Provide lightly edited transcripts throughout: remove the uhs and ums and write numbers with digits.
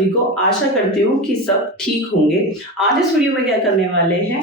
सभी को। आशा करती हूँ कि सब ठीक होंगे। आज इस वीडियो में क्या करने वाले हैं,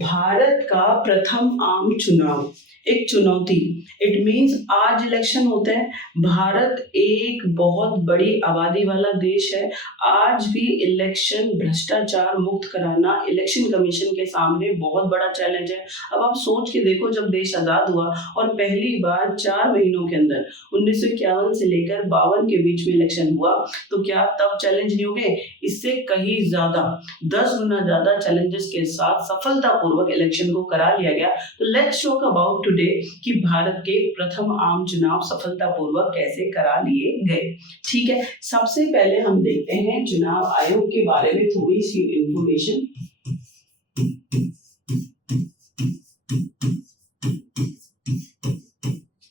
भारत का प्रथम आम चुनाव, एक चुनौती। इट मीन्स आज इलेक्शन होता है। भारत एक बहुत बड़ी आबादी वाला देश है। आज भी इलेक्शन भ्रष्टाचार मुक्त कराना इलेक्शन कमीशन के सामने बहुत बड़ा चैलेंज है। अब आप सोच के देखो, जब देश आजाद हुआ और पहली बार 4 महीनों के अंदर 1951 से लेकर 52 के बीच में इलेक्शन हुआ, तो क्या तब चैलेंज नहीं हो गए? इससे कहीं ज्यादा, 10 गुना ज्यादा चैलेंजेस के साथ सफलतापूर्वक इलेक्शन को करा लिया गया। तो लेट्स टॉक अबाउट टुडे कि भारत के प्रथम आम चुनाव सफलतापूर्वक कैसे करा लिए गए। ठीक है, सबसे पहले हम देखते हैं चुनाव आयोग के बारे में थोड़ी सी इंफॉर्मेशन।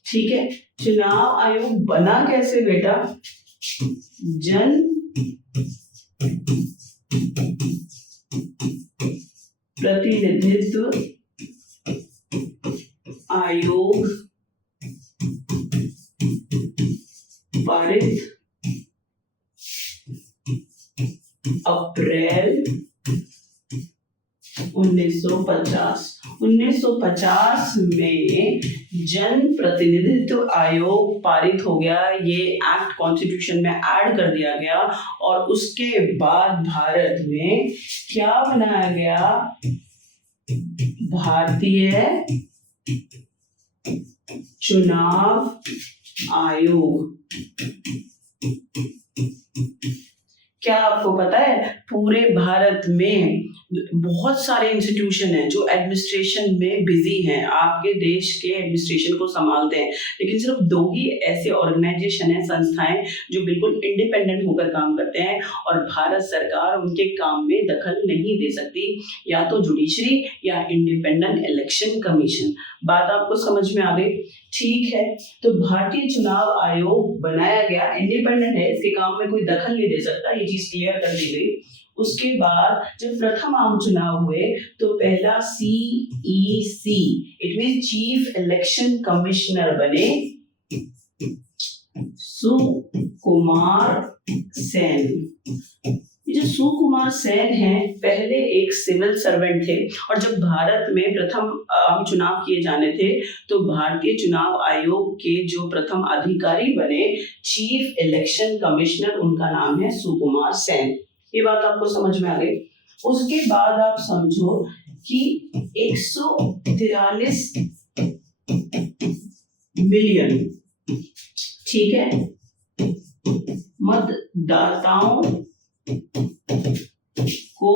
ठीक है, चुनाव आयोग बना कैसे बेटा? जन प्रतिनिधित्व आयोग पारित अप्रैल 1950। 1950 में जन प्रतिनिधित्व आयोग पारित हो गया। ये एक्ट कॉन्स्टिट्यूशन में ऐड कर दिया गया और उसके बाद भारत में क्या बनाया गया? भारतीय चुनाव आयोग। क्या आपको पता है, पूरे भारत में बहुत सारे इंस्टीट्यूशन हैं जो एडमिनिस्ट्रेशन में बिजी हैं, आपके देश के एडमिनिस्ट्रेशन को संभालते हैं, लेकिन सिर्फ 2 ही ऐसे ऑर्गेनाइजेशन हैं, संस्थाएं जो बिल्कुल इंडिपेंडेंट होकर काम करते हैं और भारत सरकार उनके काम में दखल नहीं दे सकती, या तो जुडिशरी या इंडिपेंडेंट इलेक्शन कमीशन। बात आपको समझ में आ गई? ठीक है, तो भारतीय चुनाव आयोग बनाया गया, इंडिपेंडेंट है, इसके काम में कोई दखल नहीं दे सकता, ये चीज क्लियर कर दी गई। उसके बाद जब प्रथम आम चुनाव हुए तो पहला CEC, it mean chief election commissioner बने सुकुमार सेन। जो सुकुमार सेन हैं, पहले एक सिविल सर्वेंट थे और जब भारत में प्रथम आम चुनाव किए जाने थे तो भारतीय चुनाव आयोग के जो प्रथम अधिकारी बने चीफ इलेक्शन कमिश्नर, उनका नाम है सुकुमार सेन। ये बात आपको समझ में आ गई? उसके बाद आप समझो कि 143 मिलियन, ठीक है, मतदाताओं को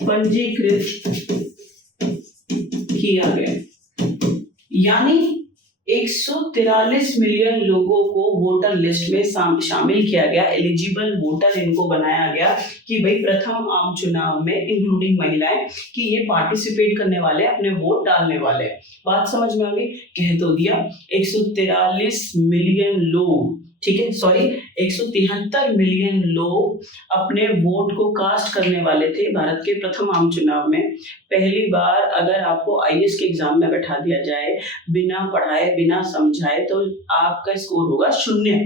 पंजीकृत किया गया, यानी 143 मिलियन लोगों को वोटर लिस्ट में शामिल किया गया, एलिजिबल वोटर इनको बनाया गया कि भाई प्रथम आम चुनाव में इंक्लूडिंग महिलाएं कि ये पार्टिसिपेट करने वाले, अपने वोट डालने वाले। बात समझ में आ गई? कह तो दिया 143 मिलियन लोग, ठीक है, सॉरी 173 मिलियन लोग अपने वोट को कास्ट करने वाले थे भारत के प्रथम आम चुनाव में। पहली बार अगर आपको IAS के एग्जाम में बैठा दिया जाए, बिना पढ़ाए बिना समझाए, तो आपका स्कोर होगा 0।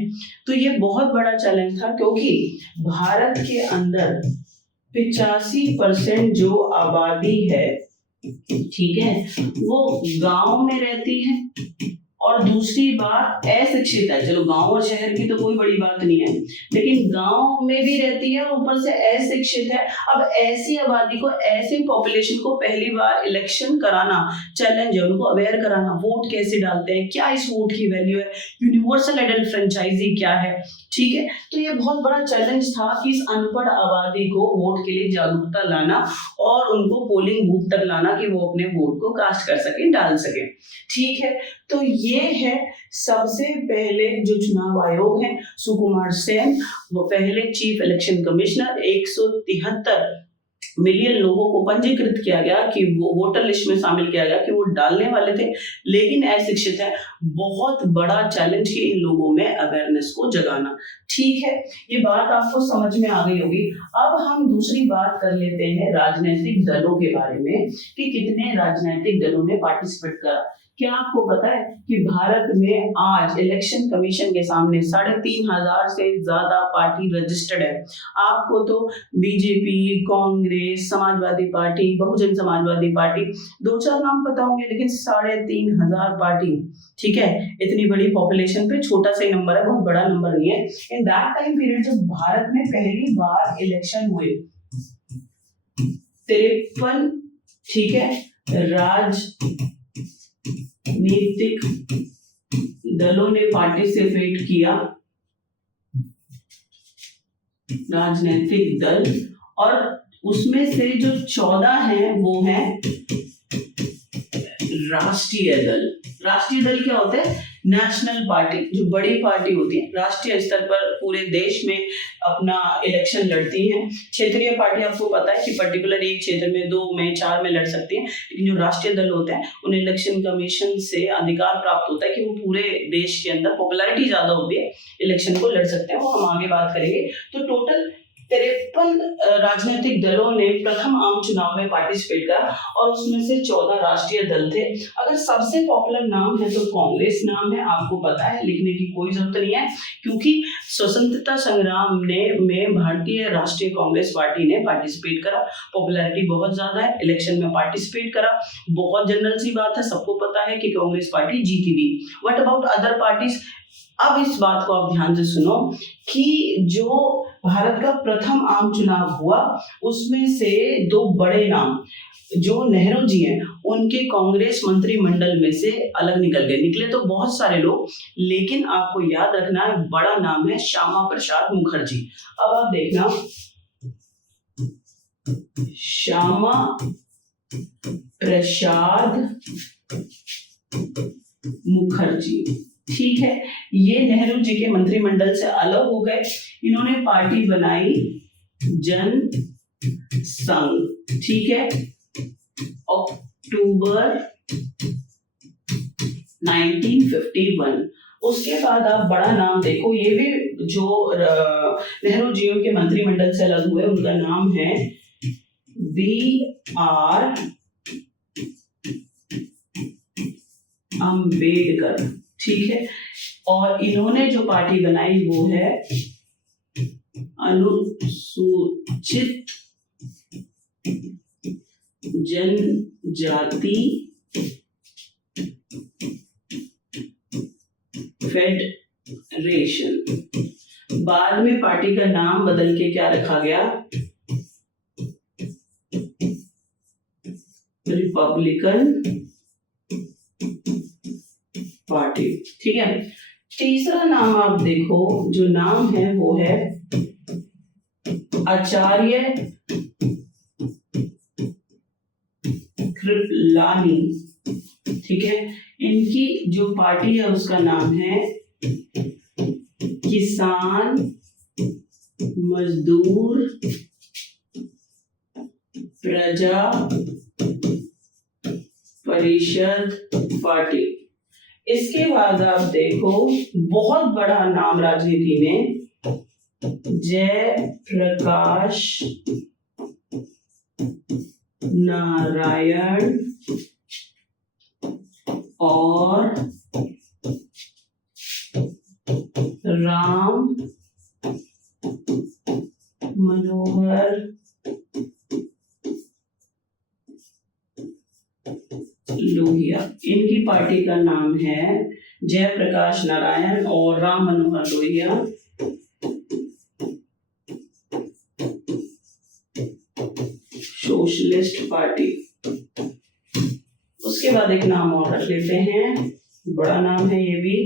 तो ये बहुत बड़ा चैलेंज था, क्योंकि भारत के अंदर 85% जो आबादी है, ठीक है, वो गांव में रहती है और दूसरी बात अशिक्षित है। चलो गांव और शहर की तो कोई बड़ी बात नहीं है, लेकिन गांव में भी रहती है और ऊपर से अशिक्षित है। अब ऐसी आबादी को, ऐसी पॉपुलेशन को पहली बार इलेक्शन कराना चैलेंज है, उनको अवेयर कराना, वोट कैसे डालते हैं, क्या इस वोट की वैल्यू है, यूनिवर्सल एडल्ट फ्रेंचाइजी क्या है, ठीक है। तो ये बहुत बड़ा चैलेंज था कि इस अनपढ़ आबादी को वोट के लिए जागरूकता लाना और उनको पोलिंग बूथ तक लाना कि वो अपने वोट को कास्ट कर सके, डाल सके, ठीक है। तो ये है सबसे पहले जो चुनाव आयोग है, सुकुमार सेन, वो पहले चीफ इलेक्शन कमिश्नर। 173 मिलियन लोगों को पंजीकृत किया गया कि वो वोटर लिस्ट में शामिल किया गया कि वो डालने वाले थे, लेकिन अशिक्षित है। बहुत बड़ा चैलेंज कि इन लोगों में अवेयरनेस को जगाना, ठीक है। ये बात आपको समझ में आ गई होगी। अब हम दूसरी बात कर लेते हैं राजनीतिक दलों के बारे में कि कितने राजनीतिक दलों ने पार्टिसिपेट करा। क्या आपको पता है कि भारत में आज इलेक्शन कमीशन के सामने 3,500 से ज्यादा पार्टी रजिस्टर्ड है। आपको तो BJP, Congress, Samajwadi party, Bahujan Samajwadi party 2-4 नाम पता होंगे, लेकिन 3,500 पार्टी, ठीक है, इतनी बड़ी पॉपुलेशन पे छोटा सा ही नंबर है, बहुत बड़ा नंबर नहीं है। इन दैट टाइम पीरियड जब भारत में पहली बार इलेक्शन हुए, 53, ठीक है, राजनीतिक दलों ने पार्टिसिपेट किया, राजनीतिक दल, और उसमें से जो 14 हैं वो हैं राष्ट्रीय दल। राष्ट्रीय दल क्या होता है? नेशनल पार्टी, जो बड़ी पार्टी होती है, राष्ट्रीय स्तर पर पूरे देश में अपना इलेक्शन लड़ती हैं। क्षेत्रीय पार्टी आपको पता है कि पर्टिकुलर एक क्षेत्र में 2 में 4 में लड़ सकती हैं, लेकिन जो राष्ट्रीय दल होते हैं उन्हें इलेक्शन कमीशन से अधिकार प्राप्त होता है कि वो पूरे देश के अंदर, पॉपुलैरिटी ज्यादा होती है, इलेक्शन को लड़ सकते हैं। वो हम आगे बात करेंगे। तो टोटल 53 राजनीतिक दलों ने प्रथम आम चुनाव में पार्टिसिपेट करा और उसमें से 14 राष्ट्रीय दल थे। अगर सबसे पॉपुलर नाम है तो कांग्रेस नाम है, आपको पता है, लिखने की कोई जरूरत नहीं है, क्योंकि स्वतंत्रता संग्राम में भारतीय राष्ट्रीय कांग्रेस पार्टी ने पार्टिसिपेट करा, पॉपुलैरिटी बहुत ज्यादा है, इलेक्शन में पार्टिसिपेट करा, बहुत जनरल सी बात है, सबको पता है कि कांग्रेस पार्टी जीती भी। What about other parties? अब इस बात को आप ध्यान से सुनो कि जो भारत का प्रथम आम चुनाव हुआ उसमें से 2 बड़े नाम, जो नेहरू जी हैं, उनके कांग्रेस मंत्रिमंडल में से अलग निकल गए। निकले तो बहुत सारे लोग, लेकिन आपको याद रखना है बड़ा नाम है श्यामा प्रसाद मुखर्जी। अब आप देखना, श्यामा प्रसाद मुखर्जी, ठीक है, ये नेहरू जी के मंत्रिमंडल से अलग हो गए। इन्होंने पार्टी बनाई जन संघ, ठीक है, अक्टूबर 1951। उसके बाद आप बड़ा नाम देखो, ये भी जो नेहरू जी के मंत्रिमंडल से अलग हुए, उनका नाम है B.R. अम्बेडकर, ठीक है, और इन्होंने जो पार्टी बनाई वो है अनुसूचित जनजाति फेडरेशन। बाद में पार्टी का नाम बदल के क्या रखा गया? रिपब्लिकन पार्टी, ठीक है। तीसरा नाम आप देखो, जो नाम है वो है आचार्य कृपलानी, ठीक है। इनकी जो पार्टी है उसका नाम है किसान मजदूर प्रजा परिषद पार्टी। इसके बाद आप देखो, बहुत बड़ा नाम राजनीति में जयप्रकाश नारायण और राम मनोहर लोहिया। इनकी पार्टी का नाम है जयप्रकाश नारायण और राम मनोहर लोहिया सोशलिस्ट पार्टी। उसके बाद एक नाम और रख लेते हैं, बड़ा नाम है ये भी,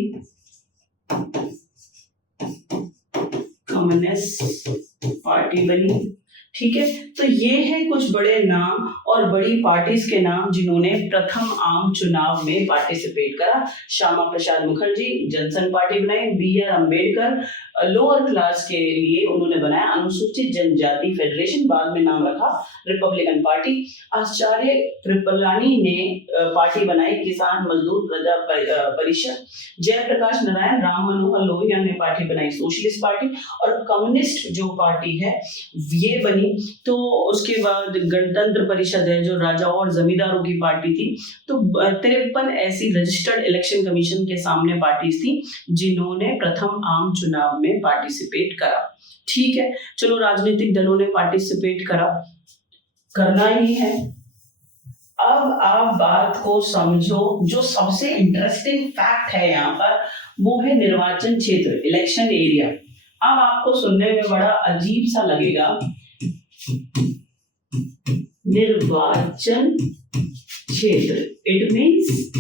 कम्युनिस्ट पार्टी बनी, ठीक है। तो ये है कुछ बड़े नाम और बड़ी पार्टीज के नाम जिन्होंने प्रथम आम चुनाव में पार्टिसिपेट करा। श्यामा प्रसाद मुखर्जी जनसंघ पार्टी बनाई, B.R. अम्बेडकर लोअर क्लास के लिए उन्होंने बनाया अनुसूचित जनजाति फेडरेशन, बाद में नाम रखा रिपब्लिकन पार्टी। आचार्य कृपलानी ने पार्टी बनाई किसान मजदूर प्रजा परिषद। जयप्रकाश नारायण राम मनोहर लोहिया ने पार्टी बनाई सोशलिस्ट पार्टी। और कम्युनिस्ट जो पार्टी है ये बनी बनी तो उसके बाद गणतंत्र परिषद है जो राजाओं और जमींदारों की पार्टी थी, तो 53 ऐसी रजिस्टर्ड इलेक्शन कमीशन के सामने पार्टीज थी जिन्होंने प्रथम आम चुनाव में पार्टिसिपेट करा। ठीक है, चलो राजनीतिक दलों ने पार्टिसिपेट करा, करना ही है। अब आप बात को समझो, जो सबसे इंटरेस्टिंग फैक्ट है यहाँ पर वो है निर्वाचन क्षेत्र, इलेक्शन एरिया। अब आपको सुनने में बड़ा अजीब सा लगेगा, निर्वाचन क्षेत्र, इट मीन्स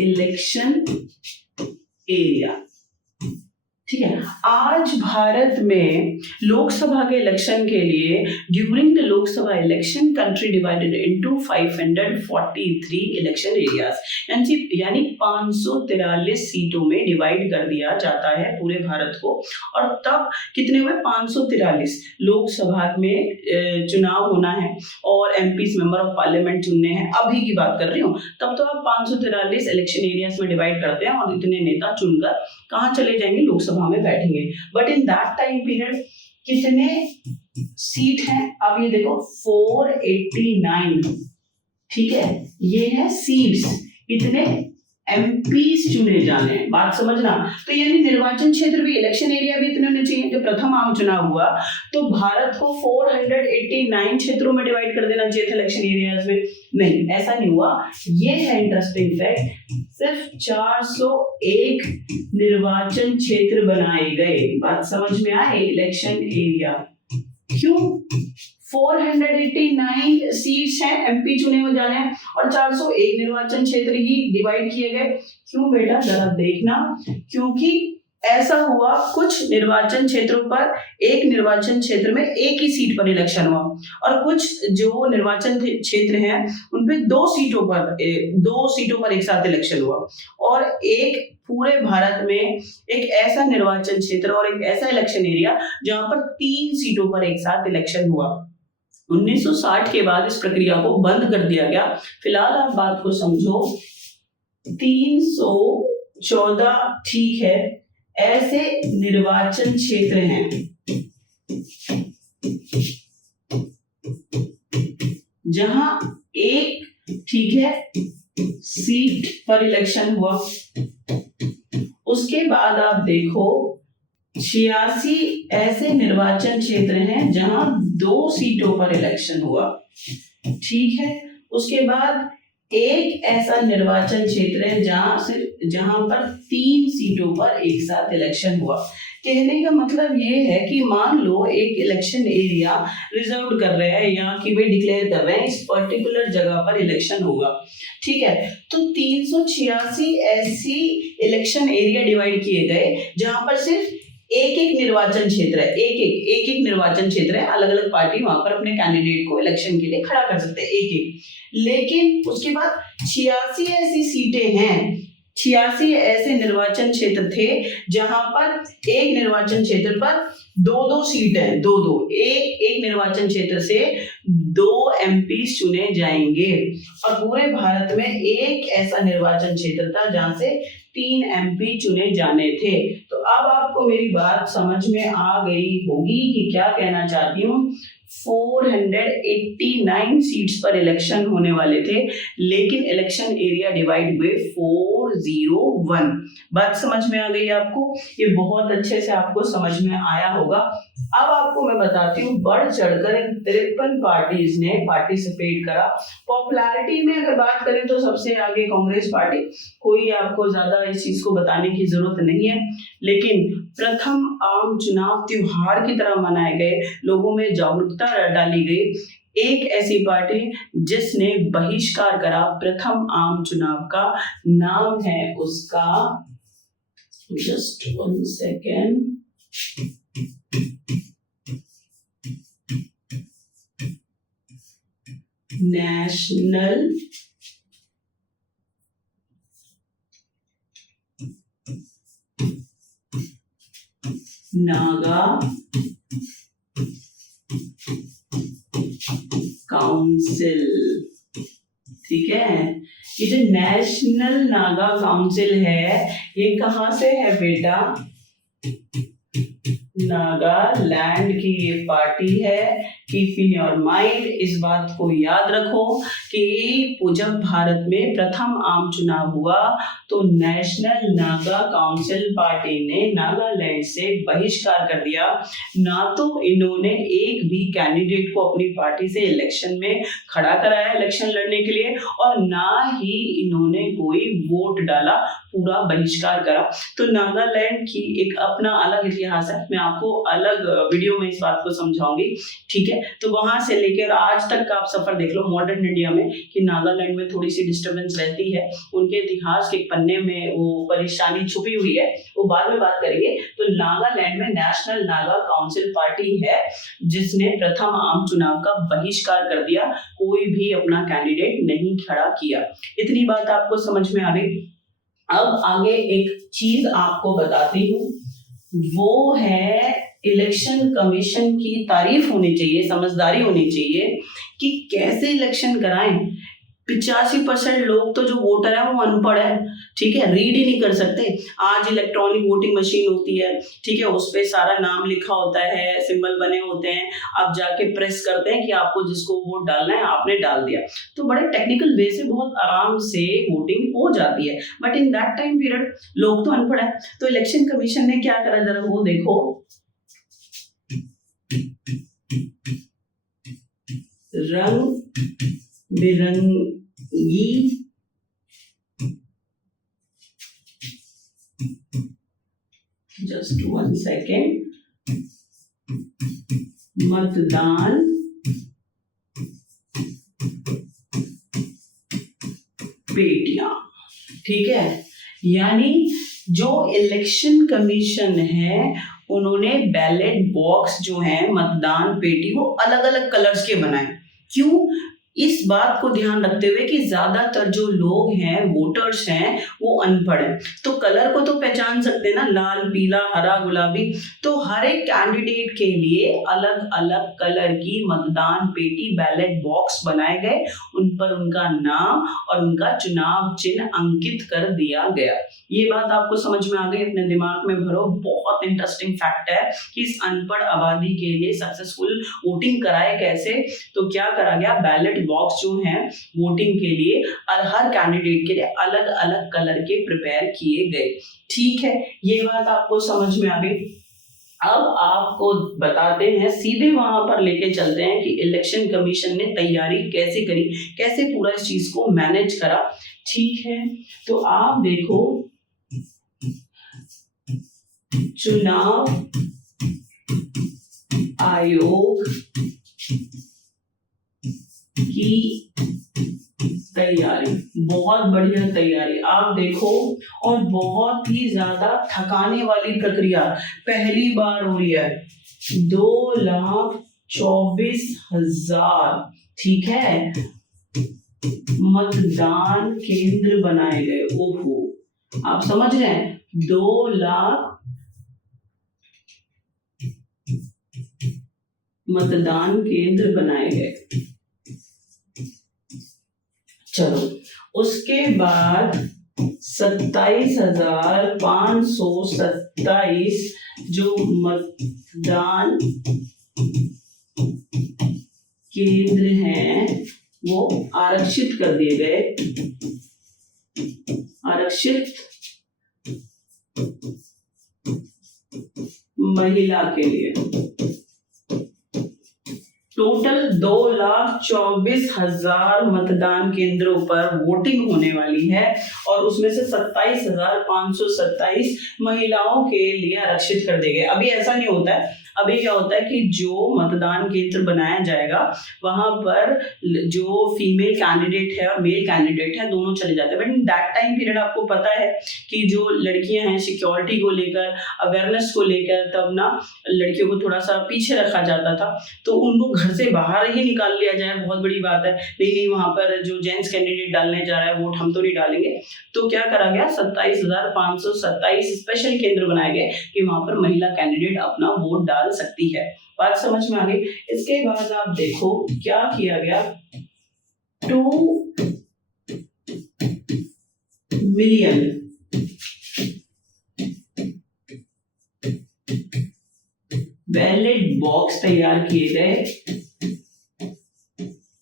इलेक्शन एरिया। ठीक है, आज भारत में लोकसभा के इलेक्शन के लिए during the Lok Sabha election country divided into 543 election areas, यानी 543 सीटों में डिवाइड कर दिया जाता है पूरे भारत को। और तब कितने हुए? 543। लोकसभा में चुनाव होना है और एमपीज मेंबर ऑफ पार्लियामेंट चुनने हैं, अभी की बात कर रही हूँ। तब तो आप 543 इलेक्शन एरियाज में डिवाइड करते हैं और इतने नेता चुनकर कहाँ चले जाएंगे? लोकसभा में बैठेंगे। But in that time period कितने सीट हैं? अब ये देखो 489। ठीक है, ये है सीट्स, इतने एमपीज चुने जाने हैं, बात समझना। तो यानी निर्वाचन क्षेत्र भी, इलेक्शन एरिया भी इतने होने चाहिए। जब प्रथम आम चुनाव हुआ तो भारत को 489 क्षेत्रों में डिवाइड कर देना चाहिए था इलेक्शन एरियाज में, नहीं, ऐसा नहीं हुआ। ये है इंटरेस्टिंग फैक्ट, सिर्फ 401 निर्वाचन क्षेत्र बनाए गए। बात समझ में आए? इलेक्शन एरिया क्यों? 489 सीट्स हैं, एमपी चुने हुए जाने हैं और 401 निर्वाचन क्षेत्र ही डिवाइड किए गए। क्यों बेटा, जरा देखना, क्योंकि ऐसा हुआ कुछ निर्वाचन क्षेत्रों पर, एक निर्वाचन क्षेत्र में एक ही सीट पर इलेक्शन हुआ और कुछ जो निर्वाचन क्षेत्र हैं उनपे दो सीटों पर एक साथ इलेक्शन हुआ। और एक पूरे भारत में एक ऐसा निर्वाचन क्षेत्र और एक ऐसा इलेक्शन एरिया जहां पर 3 सीटों पर एक साथ इलेक्शन हुआ। 1960 के बाद इस प्रक्रिया को बंद कर दिया गया। फिलहाल आप बात को समझो, 314 ठीक है ऐसे निर्वाचन क्षेत्र हैं जहां एक, ठीक है, सीट पर इलेक्शन हुआ। उसके बाद आप देखो 86 ऐसे निर्वाचन क्षेत्र हैं जहां 2 सीटों पर इलेक्शन हुआ। ठीक है, उसके बाद एक ऐसा निर्वाचन क्षेत्र है जहां पर 3 सीटों पर एक साथ इलेक्शन हुआ। कहने का मतलब ये है कि मान लो एक इलेक्शन एरिया रिजर्व कर रहे हैं या कि वे डिक्लेयर कर रहे हैं इस पर्टिकुलर जगह पर इलेक्शन होगा। ठीक है, तो 386 ऐसी इलेक्शन एरिया डिवाइड किए गए जहां पर सिर्फ एक निर्वाचन क्षेत्र है, एक निर्वाचन क्षेत्र है। अलग अलग पार्टी वहां पर अपने कैंडिडेट को इलेक्शन के लिए खड़ा कर सकते हैं, एक। लेकिन उसके बाद 86 ऐसी सीटें हैं, 86 ऐसे निर्वाचन क्षेत्र थे जहां पर एक निर्वाचन क्षेत्र पर 2-2 सीट है, 2-2, एक निर्वाचन क्षेत्र से 2 एमपी चुने जाएंगे। और पूरे भारत में एक ऐसा निर्वाचन क्षेत्र था जहां से 3 एमपी चुने जाने थे। तो अब आपको मेरी बात समझ में आ गई होगी कि क्या कहना चाहती हूँ। 489 सीट्स पर इलेक्शन होने वाले थे, लेकिन इलेक्शन एरिया डिवाइड हुए 401। बात समझ में आ गई आपको? ये बहुत अच्छे से आपको समझ में आया होगा। अब आपको मैं बताती हूँ, बढ़ चढ़कर 53 पार्टीज ने पार्टिसिपेट करा। पॉपुलैरिटी में अगर बात करें तो सबसे आगे कांग्रेस पार्टी, कोई आपको ज्यादा इस चीज को बताने की जरूरत नहीं है। लेकिन प्रथम आम चुनाव त्योहार की तरह मनाए गए, लोगों में जागरूकता डाली गई। एक ऐसी पार्टी जिसने बहिष्कार करा प्रथम आम चुनाव का, नाम है उसका, just 1 second, national Naga council. ठीक है, ये जो नेशनल नागा काउंसिल है ये कहां से है बेटा? नागालैंड की ये पार्टी है। कीप इन योर माइंड, इस बात को याद रखो कि जब भारत में प्रथम आम चुनाव हुआ तो नेशनल नागा काउंसिल पार्टी ने नागालैंड से बहिष्कार कर दिया। ना तो इन्होंने एक भी कैंडिडेट को अपनी पार्टी से इलेक्शन में खड़ा कराया इलेक्शन लड़ने के लिए, और ना ही इन्होंने कोई वोट डाला, पूरा बहिष्कार करा। तो नागालैंड की एक अपना अलग इतिहास है, मैं आपको अलग वीडियो में इस बात को समझाऊंगी, ठीक है। तो वहां से लेकर आज तक का आप सफर देख लो मॉडर्न इंडिया में कि नागालैंड में थोड़ी सी डिस्टरबेंस रहती है, उनके इतिहास के पन्ने में वो परेशानी छुपी हुई है, वो बाद में बात करेंगे। तो नागालैंड में नेशनल नागा काउंसिल पार्टी है जिसने प्रथम आम चुनाव का बहिष्कार कर दिया, कोई भी अपना कैंडिडेट नहीं खड़ा किया। इतनी बात आपको समझ में आ गई। अब आगे एक चीज आपको बताती हूँ, वो है इलेक्शन कमीशन की तारीफ होनी चाहिए, समझदारी होनी चाहिए कि कैसे इलेक्शन कराएं। 85% लोग तो जो वोटर है वो अनपढ़ है, ठीक है, रीड ही नहीं कर सकते। आज इलेक्ट्रॉनिक वोटिंग मशीन होती है, ठीक है, उस पे सारा नाम लिखा होता है, सिंबल बने होते हैं, आप जाके प्रेस करते हैं कि आपको जिसको वोट डालना है आपने डाल दिया, तो बड़े टेक्निकल वे से बहुत आराम से वोटिंग हो जाती है। But in that time period लोग तो अनपढ़ है, तो इलेक्शन कमीशन ने क्या करा जरा वो देखो। रंग बिरंगी जस्ट 1 सेकेंड मतदान पेटियां, ठीक है। यानी जो इलेक्शन कमीशन है उन्होंने बैलेट बॉक्स जो है मतदान पेटी वो अलग अलग कलर्स के बनाए। क्यों? इस बात को ध्यान रखते हुए कि ज्यादातर जो लोग हैं वोटर्स हैं वो अनपढ़ हैं, तो कलर को तो पहचान सकते हैं ना, लाल पीला हरा गुलाबी, तो हर एक कैंडिडेट के लिए अलग अलग कलर की मतदान पेटी बैलेट बॉक्स बनाए गए, उन पर उनका नाम और उनका चुनाव चिन्ह अंकित कर दिया गया। ये बात आपको समझ में आ गई, अपने दिमाग में भरो। बहुत इंटरेस्टिंग फैक्ट है कि इस अनपढ़ आबादी के लिए सक्सेसफुल वोटिंग कराए कैसे। तो क्या करा गया, बैलेट बॉक्स जो है वोटिंग के लिए और हर कैंडिडेट के लिए अलग अलग कलर के प्रिपेयर किए गए, ठीक है। ये बात आपको समझ में आ गई। अब आपको बताते हैं, सीधे वहां पर लेके चलते हैं कि इलेक्शन कमीशन ने तैयारी कैसे करी, कैसे पूरा इस चीज को मैनेज करा, ठीक है। तो आप देखो, चुनाव आयोग की तैयारी, बहुत बढ़िया तैयारी आप देखो, और बहुत ही ज्यादा थकाने वाली प्रक्रिया पहली बार हो रही है। 2,24,000, ठीक है, मतदान केंद्र बनाए गए। ओहो, आप समझ रहे हैं, 2 लाख मतदान केंद्र बनाए गए। चलो, उसके बाद 27,527 जो मतदान केंद्र हैं वो आरक्षित कर दिए गए, आरक्षित महिला के लिए। टोटल 2,24,000 मतदान केंद्रों पर वोटिंग होने वाली है और उसमें से 27,527 महिलाओं के लिए आरक्षित कर दिए गए। अभी ऐसा नहीं होता है, अभी क्या होता है कि जो मतदान केंद्र बनाया जाएगा वहां पर जो फीमेल कैंडिडेट है और मेल कैंडिडेट है दोनों चले जाते हैं। But in that time period आपको पता है कि जो लड़कियां हैं सिक्योरिटी को लेकर, अवेयरनेस को लेकर, तब ना लड़कियों को थोड़ा सा पीछे रखा जाता था, तो उनको घर से बाहर ही निकाल लिया जाए, बहुत बड़ी बात है। नहीं, वहां पर जो जेंट्स कैंडिडेट डालने जा रहा है वोट हम तो नहीं डालेंगे। तो क्या करा गया, 27,527 स्पेशल केंद्र बनाए गए कि वहां पर महिला कैंडिडेट अपना वोट डाल सकती है। बात समझ में आ गई। इसके बाद आप देखो क्या किया गया, 2 मिलियन बैलेट बॉक्स तैयार किए गए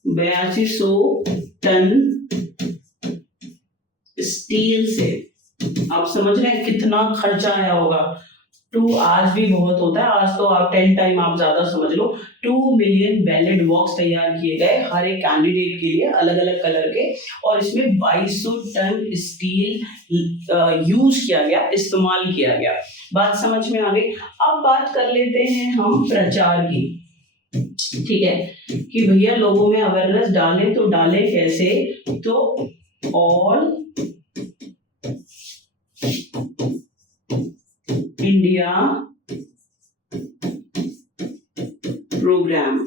8200 टन स्टील से। आप समझ रहे हैं कितना खर्चा आया होगा। आज भी बहुत होता है, आज तो आप 10 टाइम आप ज्यादा समझ लो। 2 मिलियन बैलेट बॉक्स तैयार किए गए हर एक कैंडिडेट के लिए, अलग अलग कलर के, और इसमें 2200 टन स्टील यूज किया गया, इस्तेमाल किया गया। बात समझ में आ गई। अब बात कर लेते हैं हम प्रचार की, ठीक है, कि भैया लोगों में अवेयरनेस डालें तो डालें कैसे। तो all India programme,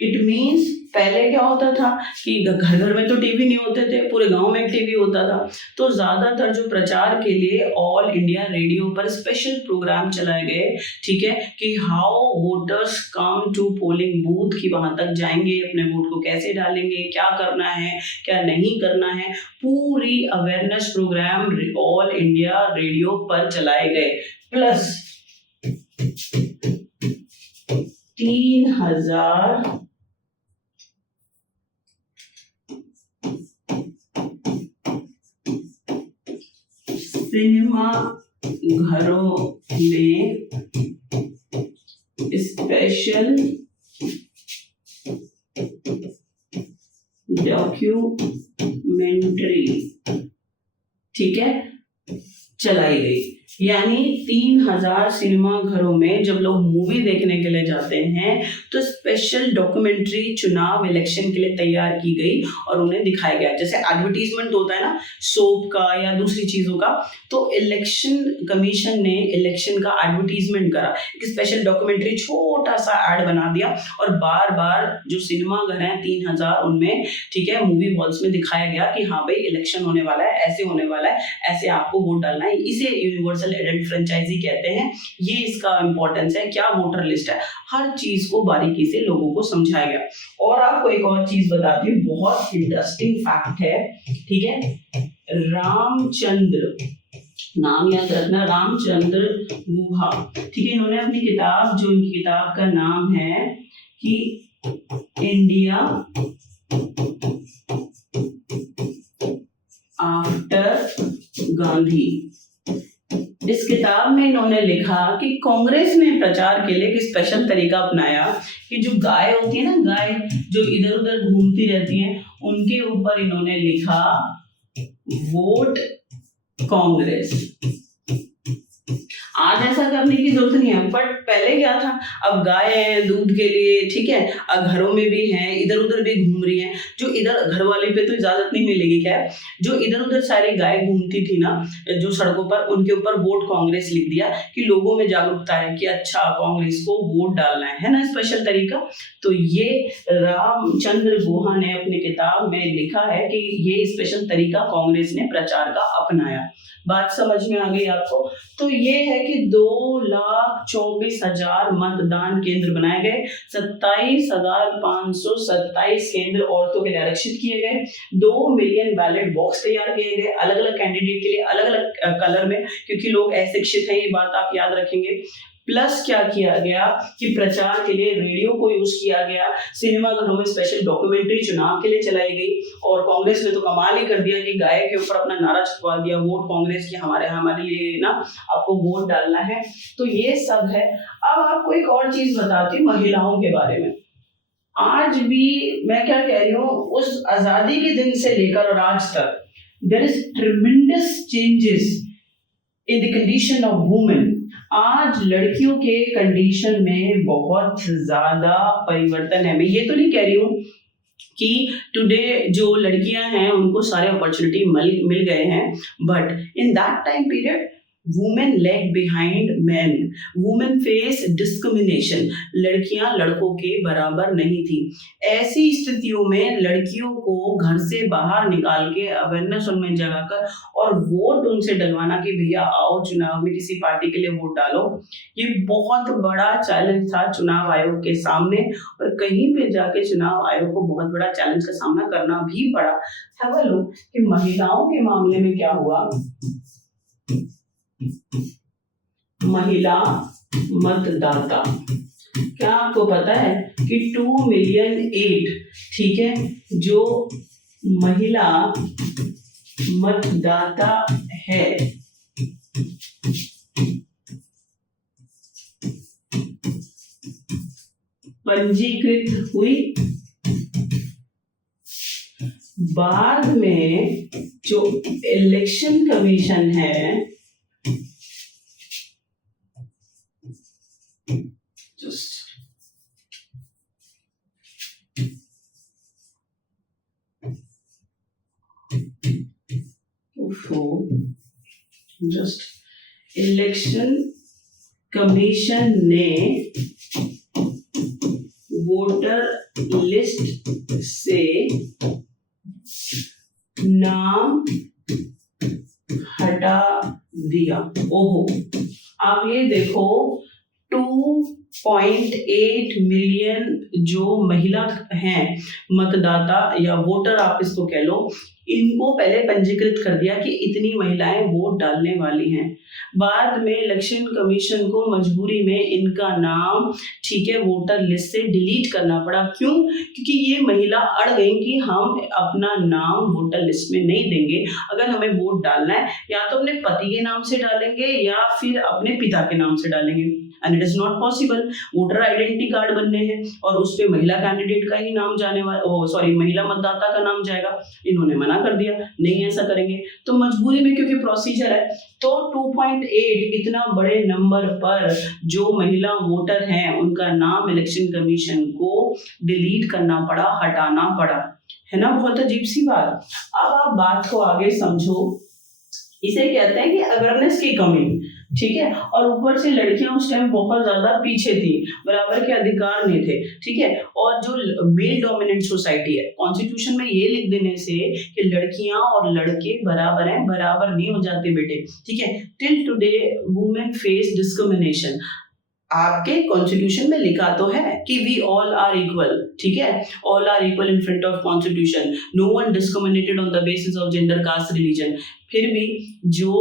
it means पहले क्या होता था कि घर घर में तो टीवी नहीं होते थे, पूरे गांव में टीवी होता था। तो ज्यादातर जो प्रचार के लिए ऑल इंडिया रेडियो पर स्पेशल प्रोग्राम चलाए गए, ठीक है, कि how voters come to polling booth, कि वहां तक जाएंगे, अपने वोट को कैसे डालेंगे, क्या करना है क्या नहीं करना है, पूरी awareness program all India radio पर चलाए गए। प्लस 3000 सिनेमा घरों में स्पेशल डॉक्यूमेंट्री, ठीक है, चलाई गई। यानी 3000 सिनेमा घरों में जब लोग मूवी देखने के लिए जाते हैं तो स्पेशल डॉक्यूमेंट्री चुनाव इलेक्शन के लिए तैयार की गई और उन्हें दिखाया गया। जैसे एडवर्टीजमेंट होता है ना सोप का या दूसरी चीजों का, तो इलेक्शन कमीशन ने इलेक्शन का एडवर्टीजमेंट करा, एक स्पेशल डॉक्यूमेंट्री छोटा सा ऐड बना दिया और बार बार जो सिनेमा घर हैं 3000 उनमें, ठीक है, मूवी हॉल्स में दिखाया गया कि हाँ भाई इलेक्शन होने वाला है, ऐसे होने वाला है, ऐसे आपको वोट डालना है। इसे यूनिवर्सल फ्रेंचाइजी कहते हैं। ये इसका इंपॉर्टेंस है, क्या वोटर लिस्ट है, हर चीज को बारीकी से लोगों को समझाया गया। और आपको एक और चीज बताती हूँ, बहुत इंटरेस्टिंग फैक्ट है, ठीक है, रामचंद्र, नाम याद रखना, रामचंद्र गुहा, ठीक है, इन्होंने अपनी किताब, जो इनकी किताब का नाम है कि इंडिया आफ्टर गांधी, इस किताब में इन्होंने लिखा कि कांग्रेस ने प्रचार के लिए एक स्पेशल तरीका अपनाया कि जो गाय होती है ना, गाय जो इधर उधर घूमती रहती हैं, उनके ऊपर इन्होंने लिखा वोट कांग्रेस। आज ऐसा करने की जरूरत नहीं है, बट पहले क्या था, अब गाय है दूध के लिए, ठीक है, अब घरों में भी हैं, इधर उधर भी घूम रही हैं, जो इधर घर वाले पे तो इजाजत नहीं मिलेगी, क्या जो इधर उधर सारी गाय घूमती थी ना जो सड़कों पर, उनके ऊपर वोट कांग्रेस लिख दिया कि लोगों में जागरूकता है कि अच्छा कांग्रेस को वोट डालना है ना, स्पेशल तरीका। तो ये रामचंद्र गुहा ने अपनी किताब में लिखा है कि ये स्पेशल तरीका कांग्रेस ने प्रचार का अपनाया। बात समझ में आ गई आपको। तो ये है कि 2,24,000 मतदान केंद्र बनाए गए, 27,527 केंद्र औरतों के लिए आरक्षित किए गए, 2 मिलियन बैलेट बॉक्स तैयार किए गए अलग अलग कैंडिडेट के लिए, अलग अलग कलर में, क्योंकि लोग अशिक्षित हैं, ये बात आप याद रखेंगे। प्लस क्या किया गया कि प्रचार के लिए रेडियो को यूज किया गया, सिनेमा घरों में स्पेशल डॉक्यूमेंट्री चुनाव के लिए चलाई गई, और कांग्रेस ने तो कमाल ही कर दिया कि गाय के ऊपर अपना नारा छपवा दिया, वोट कांग्रेस की, हमारे लिए ना आपको वोट डालना है। तो ये सब है। अब आपको एक और चीज बताती हूँ महिलाओं के बारे में। आज भी मैं क्या कह रही हूँ, उस आजादी के दिन से लेकर और आज तक there is tremendous changes in the condition of women. आज लड़कियों के कंडीशन में बहुत ज्यादा परिवर्तन है। मैं ये तो नहीं कह रही हूँ कि टुडे जो लड़कियां हैं उनको सारे अपॉर्चुनिटी मिल गए हैं, but in that time period women leg behind man, women face discrimination, लड़कियां लड़कों के बराबर नहीं थी। ऐसी स्थितियों में लड़कियों को घर से बाहर निकाल के अवेयरनेस उनमें जगाकर और वोट उनसे डलवाना कि भैया आओ चुनाव में किसी पार्टी के लिए वोट डालो, ये बहुत बड़ा चैलेंज था चुनाव आयोग के सामने, और कहीं पे जाके चुनाव आयोग को बहुत बड़ा चैलेंज का सामना करना भी पड़ा। सवाल हो कि महिलाओं के मामले में क्या हुआ। महिला मतदाता। क्या आपको पता है कि 2,000,008, ठीक है, जो महिला मतदाता है पंजीकृत हुई। बाद में जो इलेक्शन कमीशन है, जस्ट इलेक्शन कमीशन ने वोटर लिस्ट से नाम हटा दिया। ओहो, आप ये देखो 2.8 मिलियन जो महिला हैं मतदाता या वोटर आप इसको कह लो, इनको पहले पंजीकृत कर दिया कि इतनी महिलाएं वोट डालने वाली हैं। बाद में इलेक्शन कमीशन को मजबूरी में इनका नाम, ठीक है, वोटर लिस्ट से डिलीट करना पड़ा। क्यों? क्योंकि ये महिला अड़ गई कि हम अपना नाम वोटर लिस्ट में नहीं देंगे। अगर हमें वोट डालना है या तो अपने पति के नाम से डालेंगे या फिर अपने पिता के नाम से डालेंगे, and it is not possible. Voter identity card बनने हैं और उस पे महिला कैंडिडेट का ही नाम जाने वाला, महिला मतदाता का नाम जाएगा। इन्होंने मना कर दिया, नहीं ऐसा करेंगे। तो मजबूरी में, क्योंकि प्रोसीजर है, तो 2.8 इतना बड़े नंबर पर जो महिला वोटर हैं उनका नाम इलेक्शन कमीशन को डिलीट करना पड़ा, हटाना पड़ा, है ना। बहुत अजीब सी बात। अब आप बात को आगे समझो। इसे कहते हैं कि अवेयरनेस की कमी, ठीक है, और ऊपर से लड़कियां उस टाइम बहुत ज्यादा पीछे थी, बराबर के अधिकार नहीं थे, ठीक है। और जो मेल डोमिनेंट सोसाइटी है, कॉन्स्टिट्यूशन में ये लिख देने से कि लड़कियां और लड़के बराबर हैं, बराबर नहीं हो जाते बेटे, ठीक है। Till today women face discrimination. आपके कॉन्स्टिट्यूशन में लिखा तो है कि वी ऑल आर इक्वल, ठीक है, all are equal in front of constitution, no one discriminated on the basis of gender, caste, religion. फिर भी जो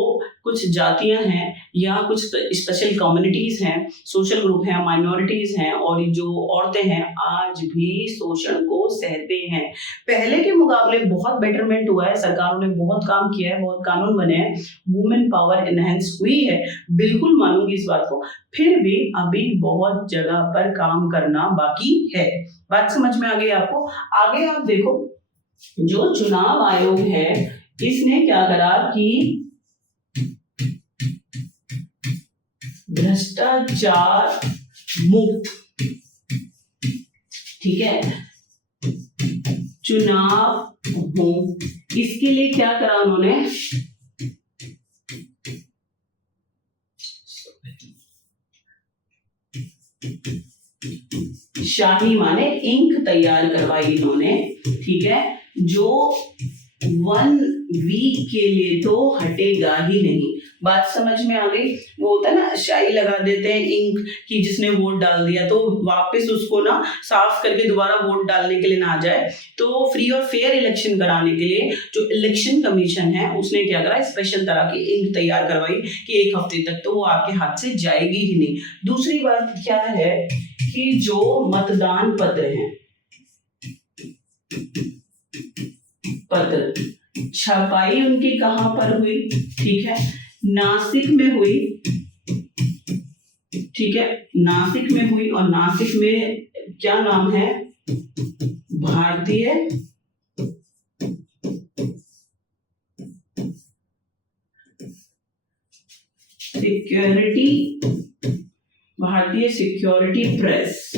कुछ जातियां हैं या कुछ स्पेशल कम्युनिटीज हैं, सोशल ग्रुप हैं, माइनॉरिटीज हैं और जो औरतें हैं, आज भी शोषण को सहते हैं। पहले के मुकाबले बहुत बेटरमेंट हुआ है, सरकारों ने बहुत काम किया है, बहुत कानून बने हैं, वुमेन पावर एनहेंस हुई है, बिल्कुल मानूंगी इस बात को। फिर भी अभी बहुत जगह पर काम करना बाकी है। बात समझ में आ गई आपको? आगे आप देखो, जो चुनाव आयोग है इसने क्या करा कि भ्रष्टाचार मुक्त, ठीक है, चुनाव हो, इसके लिए क्या करा उन्होंने, शाही माने इंक तैयार करवाई इन्होंने, ठीक है, जो 1 वीक के लिए तो हटेगा ही नहीं। बात समझ में आ गई? वो होता है ना, शाही लगा देते हैं इंक की, जिसने वोट डाल दिया तो वापस उसको ना साफ करके दोबारा वोट डालने के लिए ना आ जाए। तो फ्री और फेयर इलेक्शन कराने के लिए जो इलेक्शन कमीशन है उसने क्या करा, स्पेशल तरह की इंक तैयार करवाई कि 1 हफ्ते तक तो वो आपके हाथ से जाएगी ही नहीं। दूसरी बात क्या है कि जो मतदान पत्र हैं, पत्र छपाई उनकी कहां पर हुई, ठीक है, नासिक में हुई, ठीक है, नासिक में हुई। और नासिक में क्या नाम है, भारतीय सिक्योरिटी प्रेस,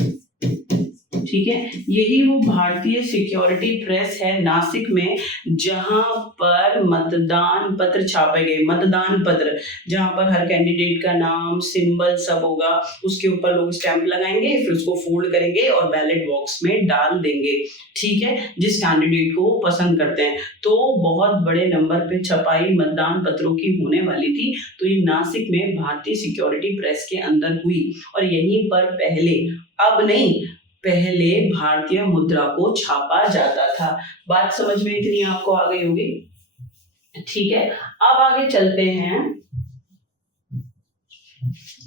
ठीक है, यही वो भारतीय सिक्योरिटी प्रेस है नासिक में, जहां पर मतदान पत्र छापे गए। मतदान पत्र जहां पर हर कैंडिडेट का नाम, सिंबल सब होगा, उसके ऊपर लोग स्टैंप लगाएंगे, फिर उसको फोल्ड करेंगे और बैलेट बॉक्स में डाल देंगे, ठीक है, जिस कैंडिडेट को वो पसंद करते हैं। तो बहुत बड़े नंबर पे छपाई मतदान पत्रों की होने वाली थी। तो ये नासिक में भारतीय सिक्योरिटी प्रेस के अंदर हुई और यहीं पर पहले, अब नहीं, पहले भारतीय मुद्रा को छापा जाता था। बात समझ में इतनी आपको आ गई होगी, ठीक है। अब आगे चलते हैं।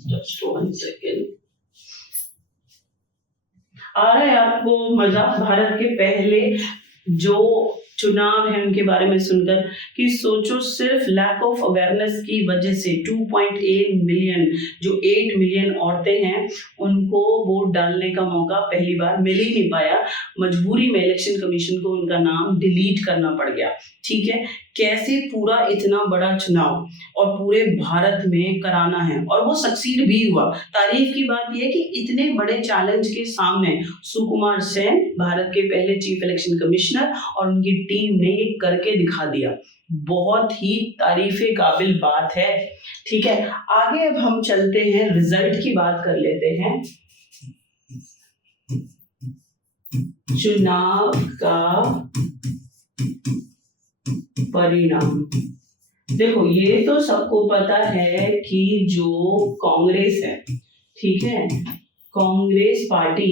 Just 1 second. आ रहा है आपको मजा भारत के पहले जो चुनाव है उनके बारे में सुनकर कि सोचो सिर्फ लैक ऑफ अवेयरनेस की वजह से 2.8 मिलियन जो 8 मिलियन औरतें हैं उनको वोट डालने का मौका पहली बार मिल ही नहीं पाया। मजबूरी में इलेक्शन कमीशन को उनका नाम डिलीट करना पड़ गया। ठीक है, कैसे पूरा इतना बड़ा चुनाव और पूरे भारत में कराना है और वो सक्सीड भी हुआ। तारीफ की बात यह है कि इतने बड़े चैलेंज के सामने सुकुमार सेन भारत के पहले चीफ इलेक्शन कमिश्नर और उनकी टीम ने ये करके दिखा दिया। बहुत ही तारीफे काबिल बात है। ठीक है, आगे अब हम चलते हैं, रिजल्ट की बात कर लेते हैं। चुनाव का परिणाम देखो, ये तो सबको पता है कि जो कांग्रेस है, ठीक है, कांग्रेस पार्टी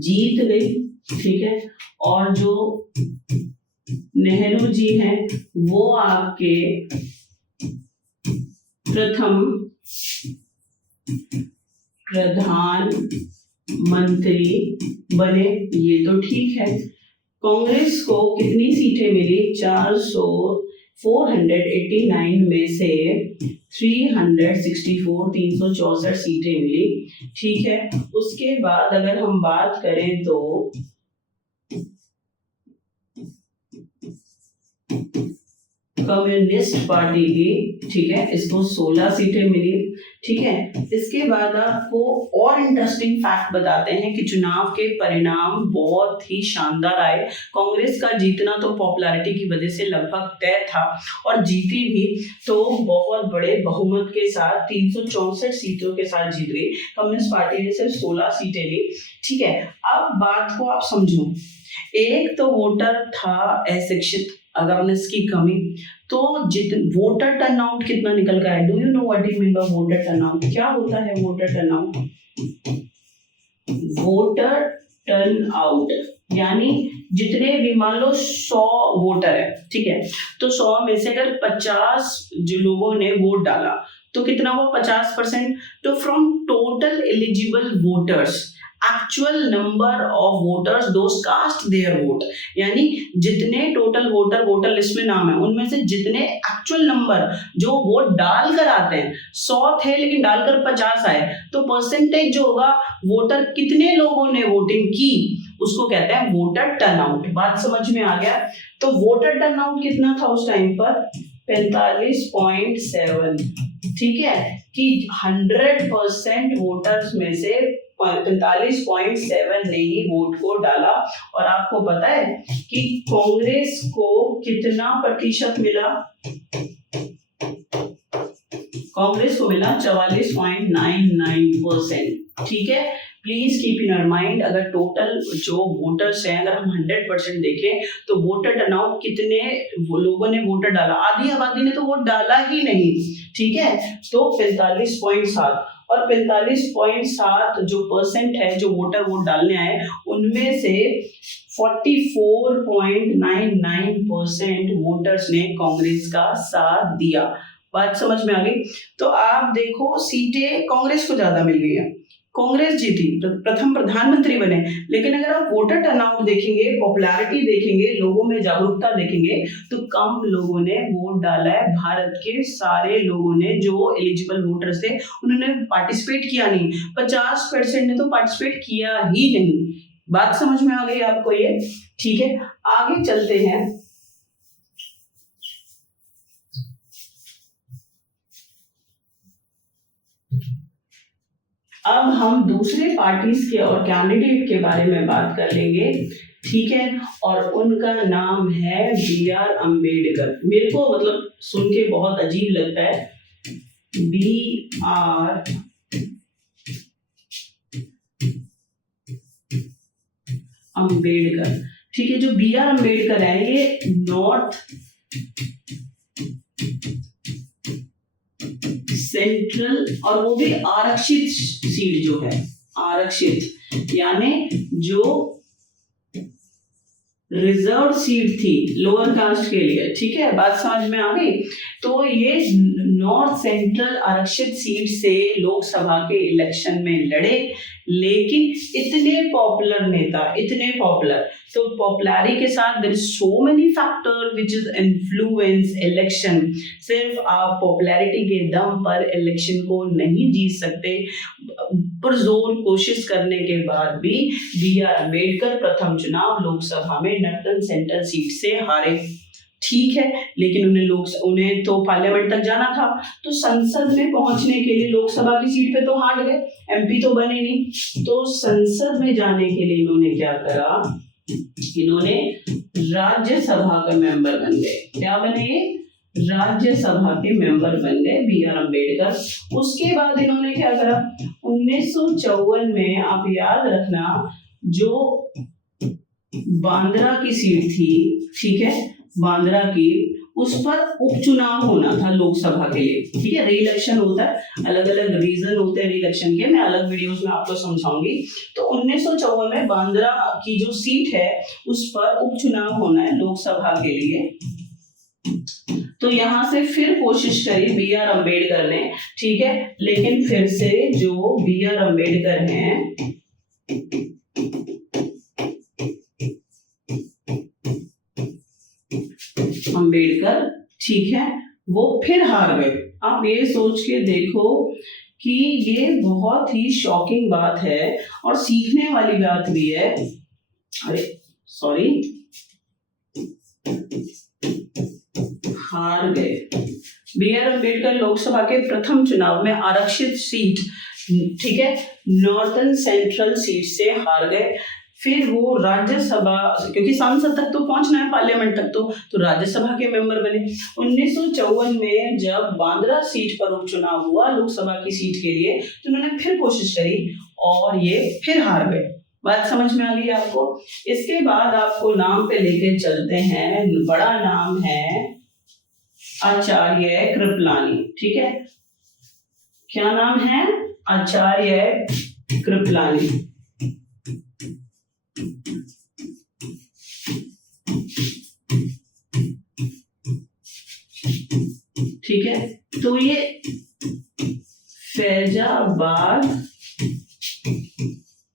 जीत गई। ठीक है, और जो नेहरू जी हैं वो आपके प्रथम प्रधानमंत्री बने। ये तो ठीक है। कांग्रेस को कितनी सीटें मिली? 489 में से 364 सीटें मिली। ठीक है, उसके बाद अगर हम बात करें तो कम्युनिस्ट पार्टी की, ठीक है, इसको 16 सीटें मिली। ठीक है, इसके बाद आपको और इंटरेस्टिंग फैक्ट बताते हैं कि चुनाव के परिणाम बहुत ही शानदार आए। कांग्रेस का जीतना तो पॉपुलैरिटी की वजह से लगभग तय था और जीती भी तो बहुत बड़े बहुमत के साथ 364 सीटों के साथ जीत गई। कम्युनिस्ट पार्टी ने सिर्फ 16 सीटें ली। ठीक है, अब बात को आप समझो। एक तो वोटर था अशिक्षित, अवेयरनेस की कमी, तो वोटर टर्नआउट कितना निकल गया है? Do you know what you mean by voter turnout? क्या होता है वोटर टर्नआउट? वोटर टर्नआउट यानी जितने भी, मान लो 100 वोटर है, ठीक है, तो 100 में से अगर 50 जो लोगों ने वोट डाला तो कितना हुआ? 50%। तो from total eligible voters actual number of voters those cast their vote, यानी जितने टोटल वोटर लिस्ट में नाम है उनमें से जितने एक्चुअल नंबर जो वोट डाल कर आते हैं 100 थे लेकिन डालकर 50 आए, तो परसेंटेज जो होगा वोटर कितने लोगों ने वोटिंग की उसको कहते हैं वोटर टर्नआउट। बात समझ में आ गया? तो वोटर टर्नआउट कितना था उस टाइम पर? 45.7। ठीक है, कि 100% वोटर्स में से 45.7 ने ही वोट को डाला। और आपको पता है कि कांग्रेस को कितना प्रतिशत मिला? कांग्रेस को मिला 44.99%। ठीक है, please keep in your mind, अगर टोटल जो वोटर्स हैं अगर हम 100% देखें तो वोटर टर्नआउट कितने लोगों ने वोटर डाला? आधी आबादी ने तो वोट डाला ही नहीं। ठीक है, तो 45.7 और 45.7 जो परसेंट है जो वोटर वोट डालने आए उनमें से 44.99% वोटर्स ने कांग्रेस का साथ दिया। बात समझ में आ गई? तो आप देखो सीटें कांग्रेस को ज्यादा मिल गई है, कांग्रेस जीती, प्रथम प्रधानमंत्री बने। लेकिन अगर आप वोटर टर्नआउट देखेंगे, पॉपुलैरिटी देखेंगे, लोगों में जागरूकता देखेंगे तो कम लोगों ने वोट डाला है। भारत के सारे लोगों ने जो एलिजिबल वोटर्स थे उन्होंने पार्टिसिपेट किया नहीं। 50% ने तो पार्टिसिपेट किया ही नहीं। बात समझ में आ गई आपको ये? ठीक है, आगे चलते हैं। अब हम दूसरे पार्टीज के और कैंडिडेट के बारे में बात कर लेंगे। ठीक है, और उनका नाम है BR अम्बेडकर। मेरे को मतलब सुन के बहुत अजीब लगता है, BR अम्बेडकर। ठीक है, जो BR अम्बेडकर है ये नॉर्थ सेंट्रल और वो भी आरक्षित सीट जो है, आरक्षित यानी जो रिजर्व सीट थी लोअर कास्ट के लिए। ठीक है, बात समझ में आ गई? तो ये नॉर्थ सेंट्रल आरक्षित सीट से लोकसभा के इलेक्शन में लड़े, लेकिन इतने पॉपुलर नेता, इतने पॉपुलर, तो पॉपुलैरिटी के साथ there is so many factor which is influence election. सिर्फ आप पॉपुलैरिटी के दम पर इलेक्शन को नहीं जीत सकते, पुरजोर कोशिश करने के बाद भी बी.आर. अम्बेडकर प्रथम चुनाव लोकसभा में नॉर्थ सेंट्रल सीट से हारे। ठीक है, लेकिन उन्हें तो पार्लियामेंट तक जाना था, तो संसद में पहुंचने के लिए लोकसभा की सीट पे तो हार गए, एमपी तो बने नहीं, तो संसद में जाने के लिए इन्होंने क्या करा, इन्होंने राज्यसभा का मेंबर बन गए। क्या बने? राज्यसभा के मेंबर बन गए बी.आर. अम्बेडकर। उसके बाद इन्होंने क्या करा, 1954 में, आप याद रखना, जो बांद्रा की सीट थी, ठीक है, बांद्रा की, उस पर उपचुनाव होना था लोकसभा के लिए। ठीक है, री इलेक्शन होता है, अलग अलग रीजन होते हैं री इलेक्शन के, मैं अलग वीडियोस में आपको समझाऊंगी। तो 1954 में बांद्रा की जो सीट है उस पर उपचुनाव होना है लोकसभा के लिए। तो यहां से फिर कोशिश करी बी.आर. अम्बेडकर ने, ठीक है, लेकिन फिर से जो बी.आर. अम्बेडकर हैं, अम्बेडकर, ठीक है, वो फिर हार गए। आप ये सोच के देखो कि ये बहुत ही शॉकिंग बात है और सीखने वाली बात भी है। अरे सॉरी, हार गए। बी.आर. अम्बेडकर लोकसभा के प्रथम चुनाव में आरक्षित सीट, ठीक है, नॉर्थन सेंट्रल सीट से हार गए। फिर वो राज्यसभा, क्योंकि संसद तक तो पहुंचना है, पार्लियामेंट तक, तो राज्यसभा के मेंबर बने। 1954 में जब बांद्रा सीट पर उपचुनाव हुआ लोकसभा की सीट के लिए, तो उन्होंने फिर कोशिश करी और ये फिर हार गए। बात समझ में आ गई आपको? इसके बाद आपको नाम पे लेके चलते हैं, बड़ा नाम है आचार्य कृपलानी। ठीक है, क्या नाम है? आचार्य कृपलानी। ठीक है, तो ये फैजाबाद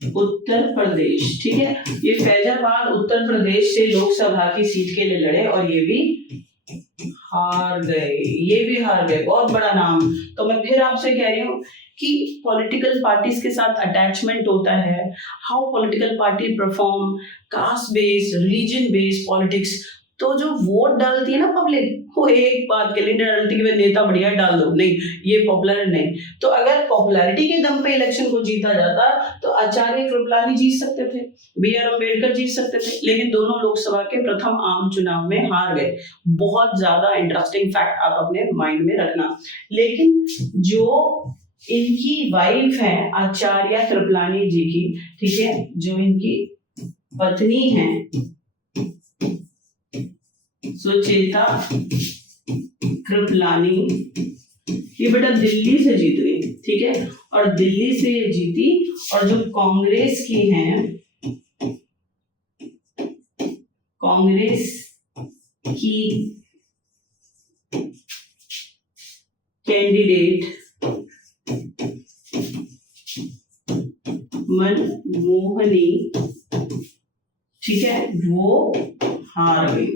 उत्तर प्रदेश, ठीक है, ये फैजाबाद उत्तर प्रदेश से लोकसभा की सीट के लिए लड़े और ये भी हार गए, ये भी हार गए। बहुत बड़ा नाम। तो मैं फिर आपसे कह रही हूँ कि पॉलिटिकल पार्टीज के साथ अटैचमेंट होता है, how political party perform, caste based, religion based politics. तो जो वोट डालती है ना पब्लिक, वो एक बात के लिए डालती है कि नेता बढ़िया डाल दो, नहीं ये पॉपुलर नहीं। तो अगर पॉपुलैरिटी के दम पे इलेक्शन को जीता जाता तो आचार्य कृपलानी जीत सकते थे, बी.आर. अम्बेडकर जीत सकते थे, लेकिन दोनों लोकसभा के प्रथम आम चुनाव में हार गए। बहुत ज्यादा इंटरेस्टिंग फैक्ट आप अपने माइंड में रखना। लेकिन जो इनकी वाइफ है आचार्य कृपलानी जी की, ठीक है, जो इनकी पत्नी है सुचेता कृपलानी, ये बेटा दिल्ली से जीत गई। ठीक है, और दिल्ली से ये जीती। और जो कांग्रेस की हैं, कांग्रेस की कैंडिडेट मनमोहनी, ठीक है, वो हार गई।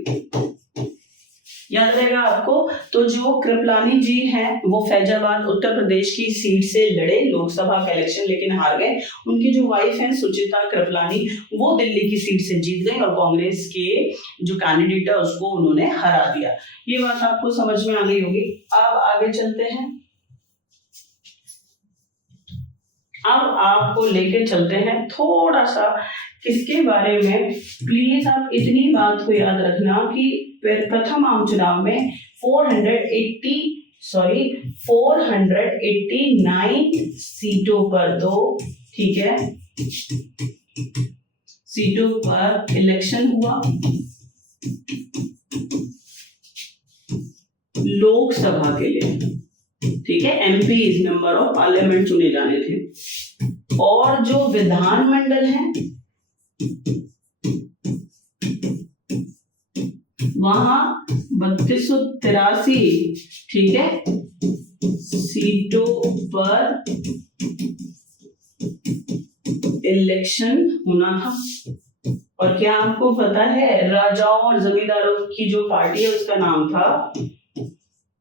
याद रहेगा आपको। तो जो कृपलानी जी हैं वो फैजाबाद उत्तर प्रदेश की सीट से लड़े लोकसभा का इलेक्शन, लेकिन हार गए। उनकी जो वाइफ हैं सुचिता कृपलानी, वो दिल्ली की सीट से जीत गई और कांग्रेस के जो कैंडिडेट है उसको उन्होंने हरा दिया। ये बात आपको समझ में आ गई होगी। अब आगे चलते हैं, अब आपको लेके चलते हैं थोड़ा सा किसके बारे में। प्लीज आप इतनी बात को याद रखना कि प्रथम आम चुनाव में 489 सीटों पर, तो ठीक है, सीटों पर इलेक्शन हुआ लोकसभा के लिए। ठीक है, एमपी मेंबर ऑफ पार्लियामेंट चुने जाने थे। और जो विधानमंडल है वहां 3283, ठीक है, सीटों पर इलेक्शन होना था। और क्या आपको पता है राजाओं और जमींदारों की जो पार्टी है उसका नाम था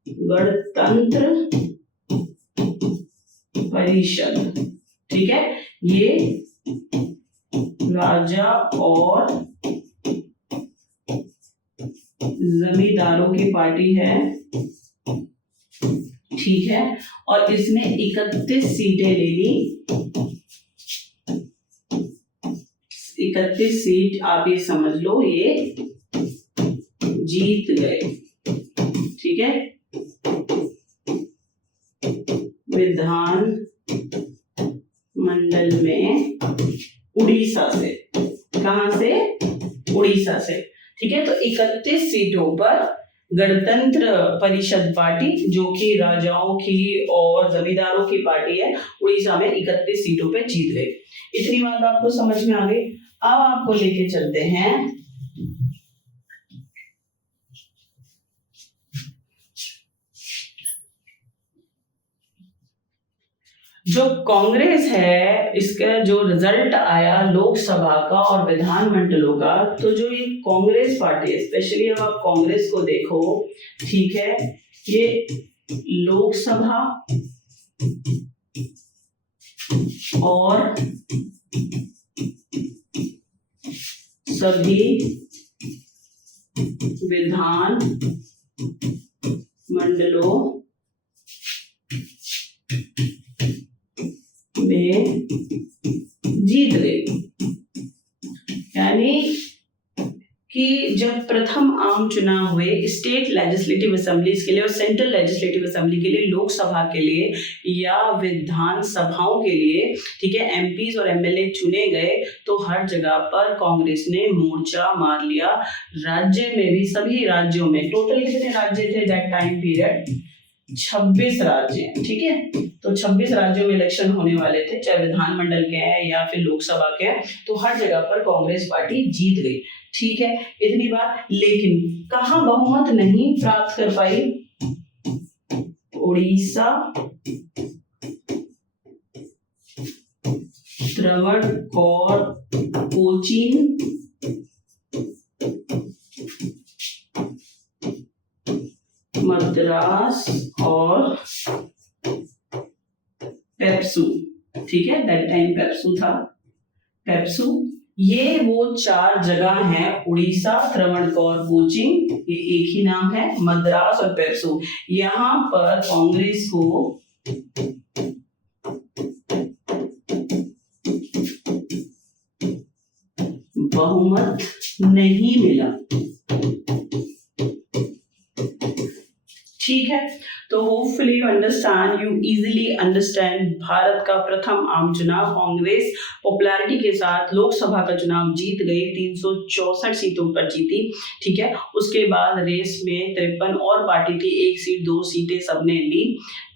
गणतंत्र परिषद। ठीक है, ये राजा और जमींदारों की पार्टी है। ठीक है, और इसने 31 सीटें ले ली। 31 सीट आप ये समझ लो ये जीत गए। ठीक है, विधान मंडल में उड़ीसा से। कहां से? उड़ीसा से। ठीक है, तो 31 सीटों पर गणतंत्र परिषद पार्टी, जो कि राजाओं की और जमींदारों की पार्टी है, उड़ीसा में 31 सीटों पे जीत गई। इतनी बात आपको समझ में आ गई। अब आपको लेके चलते हैं जो कांग्रेस है, इसका जो रिजल्ट आया लोकसभा का और विधानमंडलों का। तो जो ये कांग्रेस पार्टी है, स्पेशली अब आप कांग्रेस को देखो, ठीक है, ये लोकसभा और सभी विधान मंडलों में जीत गई। यानी कि जब प्रथम आम चुनाव हुए स्टेट लेजिस्लेटिव असेंबलीज के लिए और सेंट्रल लेजिस्लेटिव असेंबली के लिए, लोकसभा के लिए या विधान सभाओं के लिए, ठीक है, एमपीज और एमएलए चुने गए, तो हर जगह पर कांग्रेस ने मोर्चा मार लिया। राज्य में भी, सभी राज्यों में, टोटल कितने राज्य थे दैट टाइम पीरियड? 26 राज्य हैं। ठीक है, तो 26 राज्यों में इलेक्शन होने वाले थे, चाहे विधानमंडल के हैं या फिर लोकसभा के हैं, तो हर जगह पर कांग्रेस पार्टी जीत गई। ठीक है, इतनी बात। लेकिन कहां बहुमत नहीं प्राप्त कर पाई? उड़ीसा, त्रावणकोर, कोचीन, मद्रास और पेप्सू। ठीक है, दैट टाइम पेप्सू था। पेप्सू, ये वो 4 जगह हैं, उड़ीसा, त्रावणकोर, कोचीन, ये एक ही नाम है, मद्रास और पेप्सू। यहां पर कांग्रेस को बहुमत नहीं मिला। ठीक है, तो hopefully you understand, you easily understand. Bharat का प्रथम आम चुनाव कांग्रेस पॉपुलैरिटी के साथ लोकसभा का चुनाव जीत गई, 364 सीटों पर जीती। ठीक है, उसके बाद रेस में 53 और पार्टी थी, 1 सीट 2 सीटें सबने ली।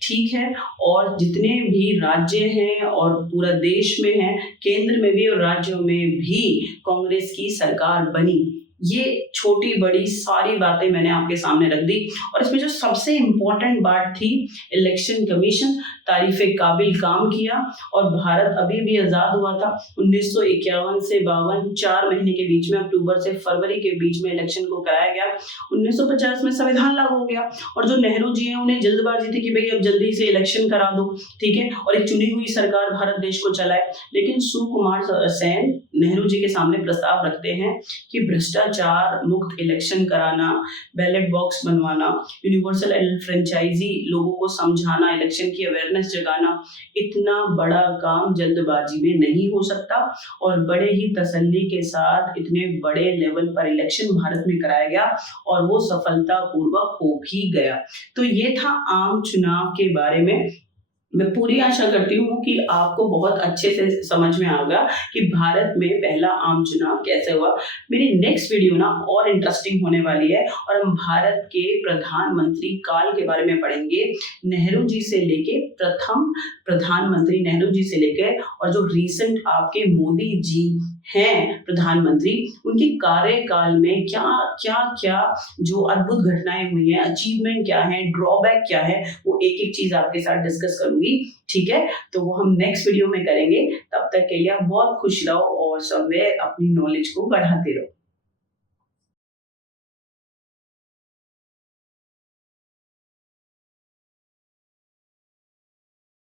ठीक है, और जितने भी राज्य हैं और पूरा देश में है, केंद्र में भी और राज्यों में भी कांग्रेस की सरकार बनी। ये छोटी बड़ी सारी बातें मैंने आपके सामने रख दी। और इसमें जो सबसे इम्पोर्टेंट बात थी, इलेक्शन कमीशन तारीफे काबिल काम किया। और भारत अभी भी आज़ाद हुआ था 1951 से 52, 4 महीने के बीच में, अक्टूबर से फरवरी के बीच में इलेक्शन को कराया गया। 1950 में संविधान लागू हो गया। और जो नेहरू जी हैं, उन्हें जल्दबाजी थी कि भाई अब जल्दी से इलेक्शन करा दो, ठीक है, और एक चुनी हुई सरकार भारत देश को चलाए। लेकिन सुकुमार सेन नेहरू जी के सामने प्रस्ताव रखते हैं कि भ्रष्टाचार मुक्त इलेक्शन कराना, बैलेट बॉक्स बनवाना, यूनिवर्सल फ्रेंचाइजी लोगों को समझाना, इलेक्शन की अवेयरनेस जगाना, इतना बड़ा काम जल्दबाजी में नहीं हो सकता। और बड़े ही तसल्ली के साथ इतने बड़े लेवल पर इलेक्शन भारत में कराया गया और वो सफलतापूर्वक हो भी गया। तो ये था आम चुनाव के बारे में। मैं पूरी आशा करती हूँ कि आपको बहुत अच्छे से समझ में आएगा कि भारत में पहला आम चुनाव कैसे हुआ। मेरी नेक्स्ट वीडियो ना और इंटरेस्टिंग होने वाली है और हम भारत के प्रधानमंत्री काल के बारे में पढ़ेंगे, नेहरू जी से लेके, प्रथम प्रधानमंत्री नेहरू जी से लेकर और जो रिसेंट आपके मोदी जी हैं प्रधानमंत्री, उनके कार्यकाल में क्या क्या क्या जो अद्भुत घटनाएं हुई हैं, अचीवमेंट क्या है, ड्रॉबैक क्या है, वो एक एक चीज आपके साथ डिस्कस करूंगी। ठीक है, तो वो हम नेक्स्ट वीडियो में करेंगे। तब तक के लिए आप बहुत खुश रहो और सब अपनी नॉलेज को बढ़ाते रहो।